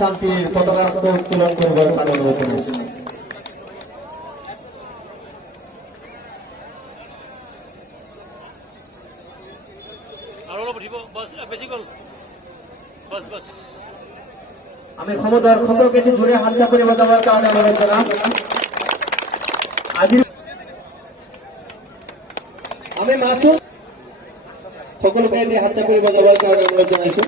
শান্তির পতাকা উত্তোলন করবার অনুরোধ জানাচ্ছি। আমি ক্ষমতার খবরকে জুড়ে হাতচা করে বাজাবার কারণে অনুরোধ জানাম। আমি মাসুদ সকলকে এটি হাতচা করে বাজাবার কারণে অনুরোধ জানাইছি।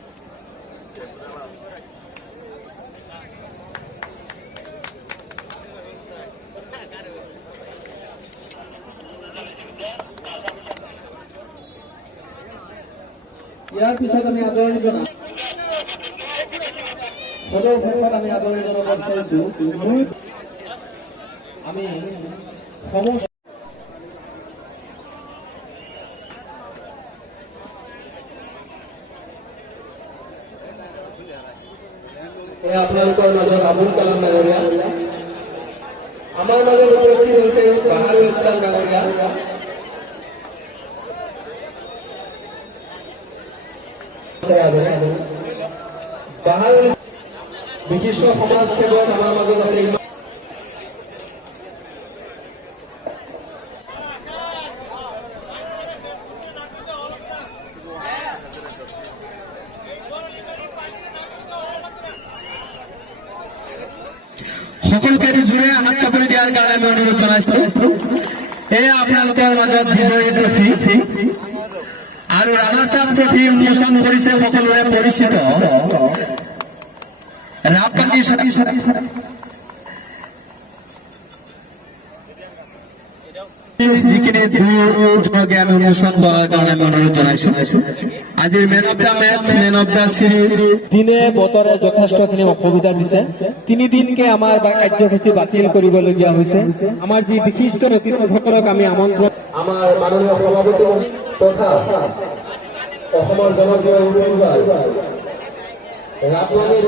ইয়ার পিছত আমি আদৰণি জনাম সদৌ আমি আদৰণি জনাব বিচাৰিছো। আমি আপোনালোকৰ মাজত আবুল কালাম ডাঙৰীয়া, আমাৰ মাজত উপস্থিত হৈছে বাহাৰুল ইছলাম ডাঙৰীয়া, বাহাৰুল বিশিষ্ট সমাজ সেৱক আমাৰ মাজত আছে। সকলকে জুড়ে হাত চাপৰি দিয়াৰ কাৰণে আমি অনুৰোধ জনাইছো। এয়া আপোনালোকৰ মাজত বিজয়ী ট্ৰফি আৰু ৰানাৰ্ছ আপ ট্ৰফি উন্মোচন কৰিছে সকলোৰে পৰিচিত ৰাপকান্দি যিখিনি দুয়োজনকে আমি উন্মোচন কৰাৰ কাৰণে আমি অনুৰোধ জনাইছো। আজিৰ man of the match, man of the series দিনে বতৰে যথেষ্টখিনি অসুবিধা দিছে। 3 দিনকে আমাৰ কাৰ্যসূচী বাতিল কৰিবলগীয়া হৈছে। আমাৰ যি বিশিষ্ট অতিথিসকলক আমি আমন্ত্ৰণ, আমাৰ মাননীয় সভাপতি তথা অসমৰ জনপ্ৰিয় উদ্যোগী ৰাপলানী